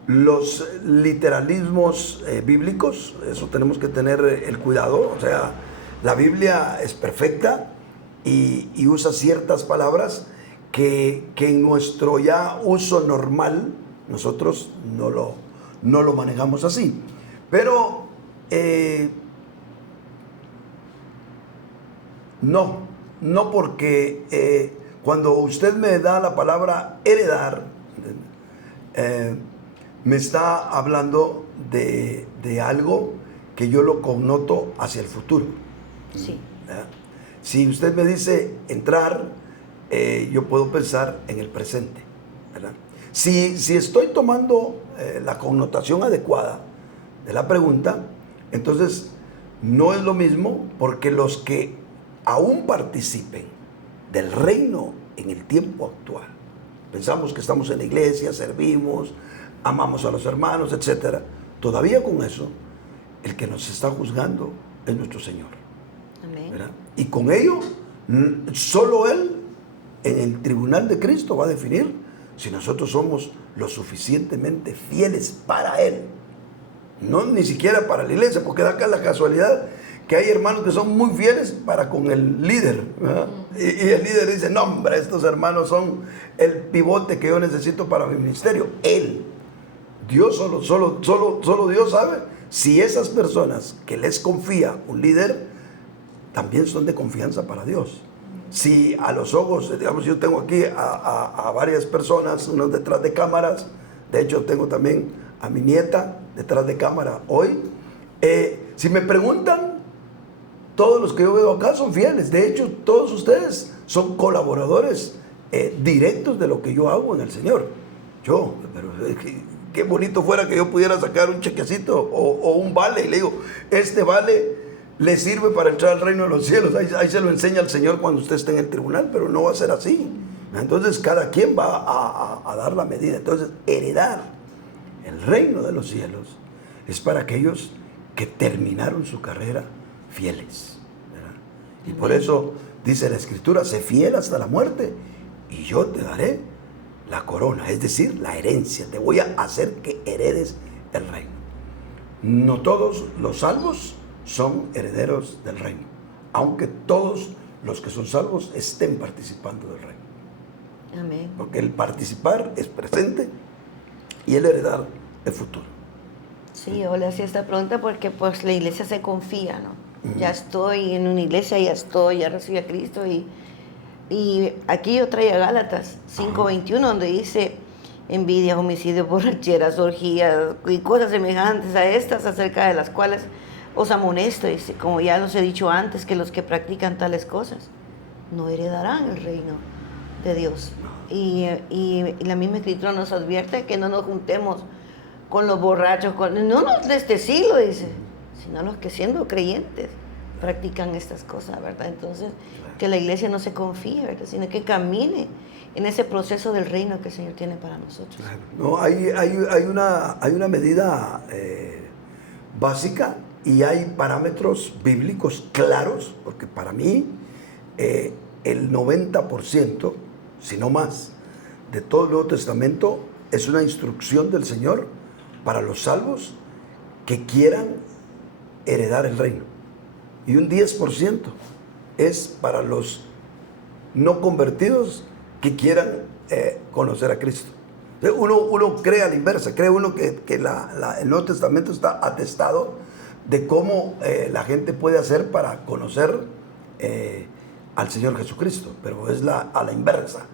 los literalismos bíblicos. Eso tenemos que tener el cuidado. O sea, la Biblia es perfecta y usa ciertas palabras que en nuestro ya uso normal nosotros no lo manejamos así. Pero no porque cuando usted me da la palabra heredar, me está hablando de algo que yo lo connoto hacia el futuro. Sí. ¿Verdad? Si usted me dice entrar, yo puedo pensar en el presente, ¿verdad? Si estoy tomando la connotación adecuada de la pregunta, entonces no es lo mismo, porque los que aún participen del reino en el tiempo actual, pensamos que estamos en la iglesia, servimos, amamos a los hermanos, etc. Todavía con eso, el que nos está juzgando es nuestro Señor. Amén. ¿Verdad? Y con ello, solo Él en el tribunal de Cristo va a definir si nosotros somos lo suficientemente fieles para Él. No ni siquiera para la iglesia, porque da acá la casualidad que hay hermanos que son muy fieles para con el líder, ¿verdad? Y el líder dice, no hombre, estos hermanos son el pivote que yo necesito para mi ministerio. Él, Dios, solo Dios sabe si esas personas que les confía un líder también son de confianza para Dios. Si a los ojos, digamos, yo tengo aquí a varias personas, unos detrás de cámaras, de hecho tengo también a mi nieta detrás de cámara hoy. Si me preguntan, todos los que yo veo acá son fieles. De hecho, todos ustedes son colaboradores directos de lo que yo hago en el Señor. Pero qué bonito fuera que yo pudiera sacar un chequecito o un vale y le digo, este vale le sirve para entrar al reino de los cielos. Ahí se lo enseña el Señor cuando usted esté en el tribunal, pero no va a ser así. Entonces cada quien va a dar la medida. Entonces heredar el reino de los cielos es para aquellos que terminaron su carrera fieles, ¿verdad? Y por eso dice la Escritura, sé fiel hasta la muerte y yo te daré la corona, es decir, la herencia. Te voy a hacer que heredes el reino. No todos los salvos son herederos del reino, aunque todos los que son salvos estén participando del reino. Amén. Porque el participar es presente y el heredar es futuro. Sí, yo le hacía esta pregunta porque pues la iglesia se confía, ¿no? Ya estoy en una iglesia, ya recibí a Cristo y aquí yo traía Gálatas 5:21 donde dice envidia, homicidio, borracheras, orgías y cosas semejantes a estas, acerca de las cuales os amonesto, dice, como ya los he dicho antes, que los que practican tales cosas no heredarán el reino de Dios. Y la misma Escritura nos advierte que no nos juntemos con los borrachos, no los de este siglo, dice, sino los que siendo creyentes practican estas cosas, ¿verdad? Entonces, que la iglesia no se confíe, ¿verdad? Sino que camine en ese proceso del reino que el Señor tiene para nosotros. No, hay una medida básica y hay parámetros bíblicos claros, porque para mí el 90%, si no más, de todo el Nuevo Testamento es una instrucción del Señor para los salvos que quieran heredar el reino. Y un 10% es para los no convertidos que quieran conocer a Cristo. Uno cree a la inversa, cree uno que el Nuevo Testamento está atestado de cómo la gente puede hacer para conocer al Señor Jesucristo, pero es a la inversa.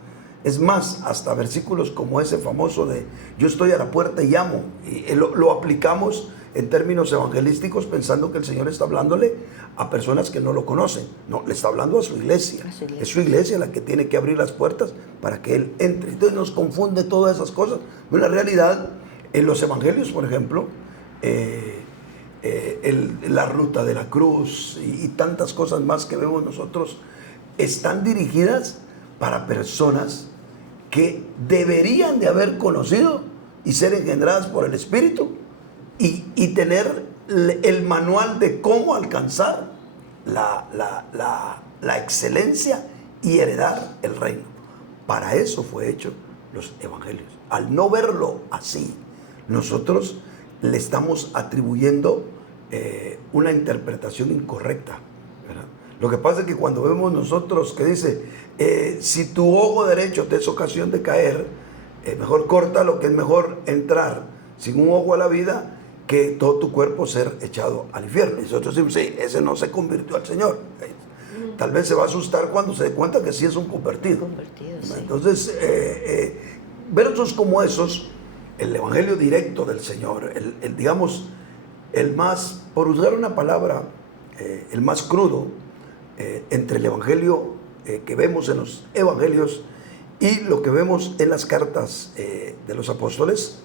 Es más, hasta versículos como ese famoso de yo estoy a la puerta y llamo, y lo aplicamos en términos evangelísticos pensando que el Señor está hablándole a personas que no lo conocen. No, le está hablando a su iglesia. Es su iglesia la que tiene que abrir las puertas para que Él entre. Entonces nos confunde todas esas cosas. Pero en la realidad, en los evangelios, por ejemplo, la ruta de la cruz y tantas cosas más que vemos nosotros están dirigidas para personas que deberían de haber conocido y ser engendradas por el Espíritu y tener el manual de cómo alcanzar la excelencia y heredar el reino. Para eso fue hecho los evangelios. Al no verlo así, nosotros le estamos atribuyendo una interpretación incorrecta, ¿verdad? Lo que pasa es que cuando vemos nosotros que dice, si tu ojo derecho te es ocasión de caer, mejor córtalo, que es mejor entrar sin un ojo a la vida que todo tu cuerpo ser echado al infierno. Y nosotros decimos, sí, ese no se convirtió al Señor. Tal vez se va a asustar cuando se dé cuenta que sí es un convertido. Sí. Entonces, versos como esos, el evangelio directo del Señor, digamos, el más, por usar una palabra, el más crudo, entre el evangelio que vemos en los evangelios y lo que vemos en las cartas de los apóstoles,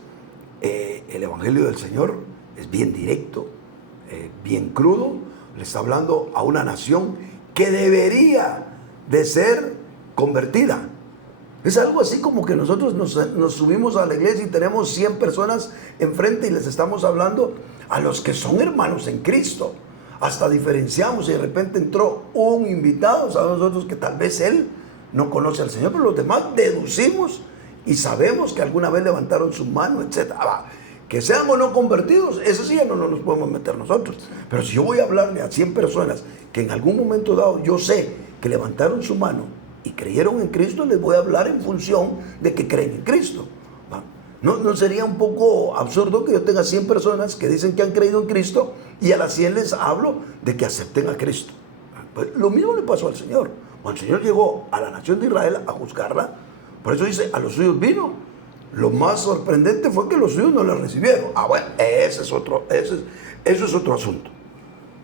el evangelio del Señor es bien directo, bien crudo, le está hablando a una nación que debería de ser convertida. Es algo así como que nosotros nos subimos a la iglesia y tenemos 100 personas enfrente y les estamos hablando a los que son hermanos en Cristo. Hasta diferenciamos y de repente entró un invitado, sabemos nosotros que tal vez él no conoce al Señor, pero los demás deducimos y sabemos que alguna vez levantaron su mano, etc. Que sean o no convertidos, eso sí ya no nos podemos meter nosotros. Pero si yo voy a hablarle a 100 personas que en algún momento dado yo sé que levantaron su mano y creyeron en Cristo, les voy a hablar en función de que creen en Cristo. ¿No sería un poco absurdo que yo tenga 100 personas que dicen que han creído en Cristo y a las 100 les hablo de que acepten a Cristo? Pues lo mismo le pasó al Señor. Cuando el Señor llegó a la nación de Israel a juzgarla, por eso dice, a los suyos vino. Lo más sorprendente fue que los suyos no le recibieron. Bueno, eso es otro asunto.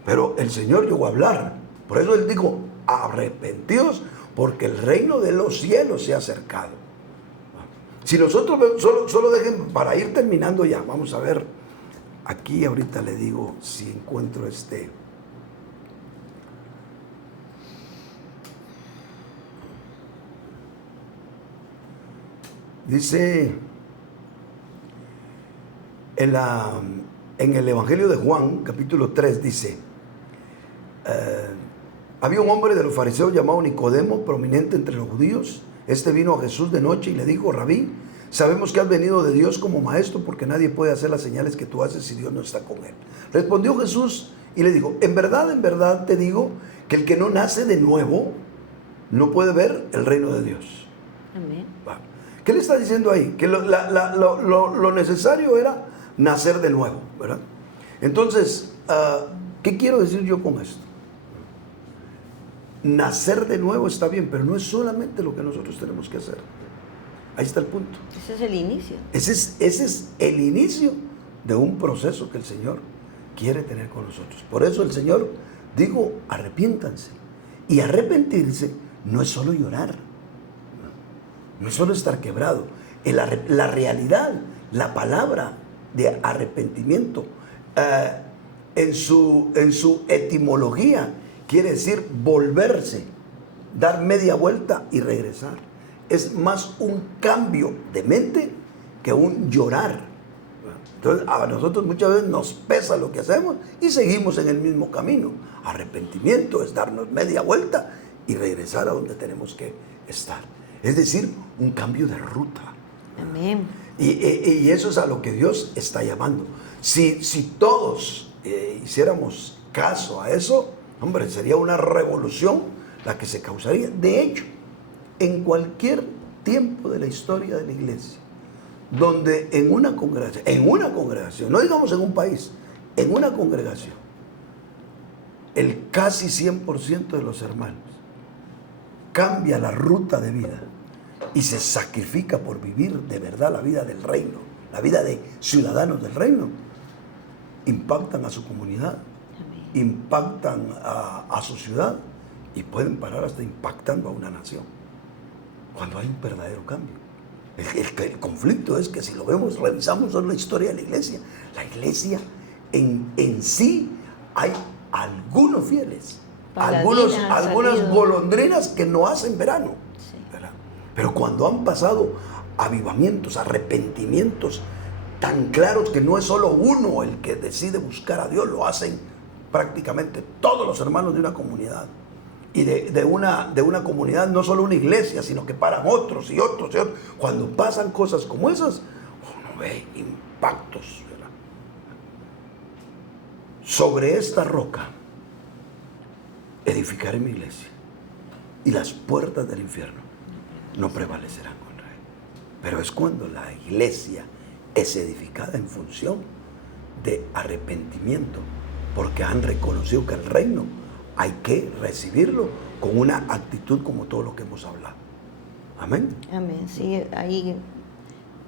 Pero el Señor llegó a hablar. Por eso Él dijo, arrepentidos, porque el reino de los cielos se ha acercado. Si nosotros, solo dejen, para ir terminando ya, vamos a ver, aquí ahorita le digo si encuentro dice en el Evangelio de Juan, capítulo 3, dice, había un hombre de los fariseos llamado Nicodemo, prominente entre los judíos. Este vino a Jesús de noche y le dijo, Rabí, sabemos que has venido de Dios como maestro, porque nadie puede hacer las señales que tú haces si Dios no está con él. Respondió Jesús y le dijo, en verdad te digo que el que no nace de nuevo no puede ver el reino de Dios. Amén. ¿Qué le está diciendo ahí? Que lo necesario era nacer de nuevo, ¿verdad? Entonces, ¿qué quiero decir yo con esto? Nacer de nuevo está bien, pero no es solamente lo que nosotros tenemos que hacer. Ahí está el punto. Ese es el inicio. Ese es el inicio de un proceso que el Señor quiere tener con nosotros. Por eso el Señor dijo, arrepiéntanse. Y arrepentirse no es solo llorar, no es solo estar quebrado. La realidad, la palabra de arrepentimiento, en su etimología, quiere decir volverse, dar media vuelta y regresar. Es más un cambio de mente que un llorar. Entonces, a nosotros muchas veces nos pesa lo que hacemos y seguimos en el mismo camino. Arrepentimiento es darnos media vuelta y regresar a donde tenemos que estar. Es decir, un cambio de ruta. Amén. Y eso es a lo que Dios está llamando. Si todos hiciéramos caso a eso, hombre, sería una revolución la que se causaría. De hecho, en cualquier tiempo de la historia de la iglesia, donde en una congregación, no digamos en un país, en una congregación, el casi 100% de los hermanos cambia la ruta de vida y se sacrifica por vivir de verdad la vida del reino, la vida de ciudadanos del reino, impactan a su comunidad, impactan a su ciudad y pueden parar hasta impactando a una nación cuando hay un verdadero cambio. El conflicto es que si lo vemos, revisamos la historia de la iglesia en sí hay algunos fieles, algunas golondrinas que no hacen verano, ¿verdad? Pero cuando han pasado avivamientos, arrepentimientos tan claros que no es solo uno el que decide buscar a Dios, lo hacen prácticamente todos los hermanos de una comunidad. Y de una comunidad, no solo una iglesia, sino que paran otros y otros y otros. Cuando pasan cosas como esas, uno ve impactos, ¿verdad? Sobre esta roca edificaré mi iglesia, y las puertas del infierno no prevalecerán contra él. Pero es cuando la iglesia es edificada en función de arrepentimiento, porque han reconocido que el reino hay que recibirlo con una actitud como todo lo que hemos hablado. Amén. Amén. Sí, ahí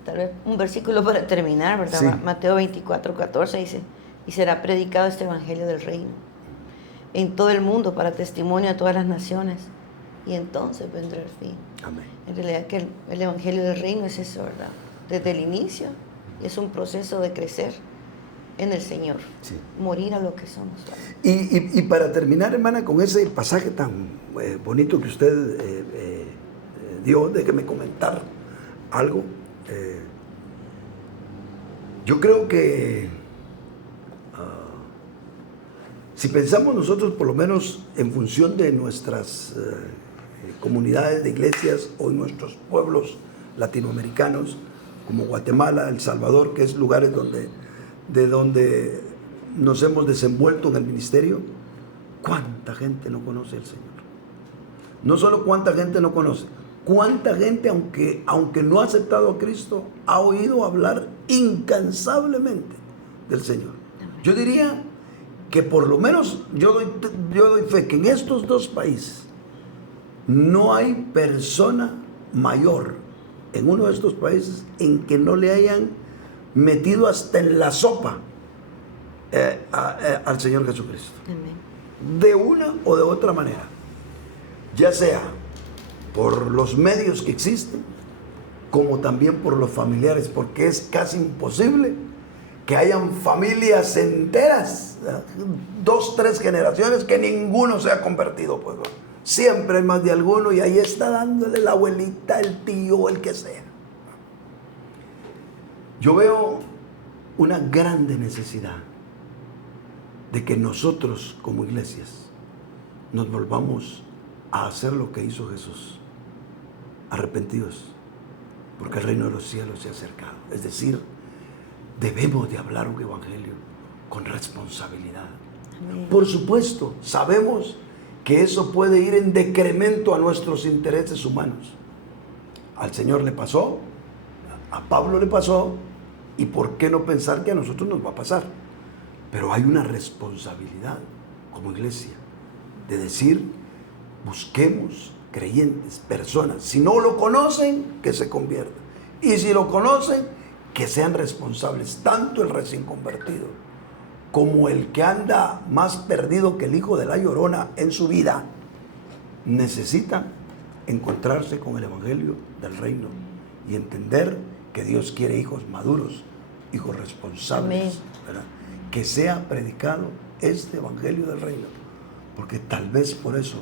tal vez un versículo para terminar, ¿verdad? Sí. Mateo 24:14 dice: y será predicado este evangelio del reino en todo el mundo para testimonio a todas las naciones, y entonces vendrá el fin. Amén. En realidad que el evangelio del reino es eso, ¿verdad? Desde el inicio es un proceso de crecer en el Señor, Sí. morir a lo que somos. Y para terminar, hermana, con ese pasaje tan bonito que usted dio, déjeme comentar algo. Yo creo que si pensamos nosotros, por lo menos en función de nuestras comunidades de iglesias o en nuestros pueblos latinoamericanos, como Guatemala, El Salvador, que es lugares de donde nos hemos desenvuelto en el ministerio, ¿cuánta gente no conoce al Señor? No solo cuánta gente no conoce, cuánta gente, aunque no ha aceptado a Cristo, ha oído hablar incansablemente del Señor. Yo diría que por lo menos yo doy fe que en estos dos países no hay persona mayor en uno de estos países en que no le hayan metido hasta en la sopa al Señor Jesucristo. Amén. De una o de otra manera, ya sea por los medios que existen, como también por los familiares, porque es casi imposible que hayan familias enteras, 2, 3 generaciones, que ninguno se ha convertido, pues, ¿no? Siempre hay más de alguno, y ahí está dándole la abuelita, el tío, el que sea. Yo veo una grande necesidad de que nosotros como iglesias nos volvamos a hacer lo que hizo Jesús, arrepentidos, porque el reino de los cielos se ha acercado. Es decir, debemos de hablar un evangelio con responsabilidad. Amén. Por supuesto, sabemos que eso puede ir en decremento a nuestros intereses humanos. Al Señor le pasó, a Pablo le pasó, y por qué no pensar que a nosotros nos va a pasar. Pero hay una responsabilidad como iglesia de decir: busquemos creyentes, personas, si no lo conocen, que se conviertan, y si lo conocen, que sean responsables, tanto el recién convertido como el que anda más perdido que el hijo de la llorona en su vida. Necesitan encontrarse con el evangelio del reino y entender que Dios quiere hijos maduros, hijos responsables, ¿verdad? Que sea predicado este evangelio del reino, porque tal vez por eso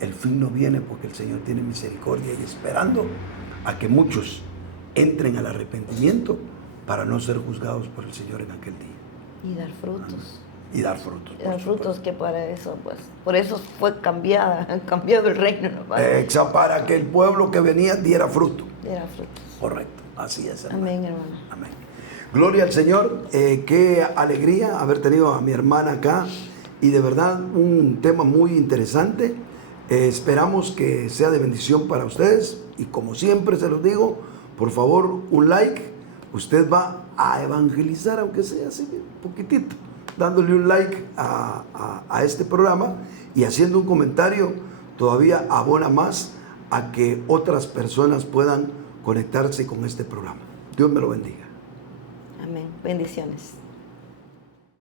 el fin no viene, porque el Señor tiene misericordia y esperando a que muchos entren al arrepentimiento para no ser juzgados por el Señor en aquel día. Y dar frutos. Y dar frutos. Y dar frutos, que para eso, pues, por eso fue cambiado el reino, ¿no? Para que el pueblo que venía diera fruto. Diera frutos. Correcto, así es, hermano. Amén, hermano. Amén. Gloria al Señor. Qué alegría haber tenido a mi hermana acá, y de verdad un tema muy interesante. Esperamos que sea de bendición para ustedes, y como siempre se los digo, por favor, un like. Usted va a evangelizar, aunque sea así un poquitito, dándole un like a este programa, y haciendo un comentario todavía abona más a que otras personas puedan conectarse con este programa. Dios me lo bendiga. Amén. Bendiciones.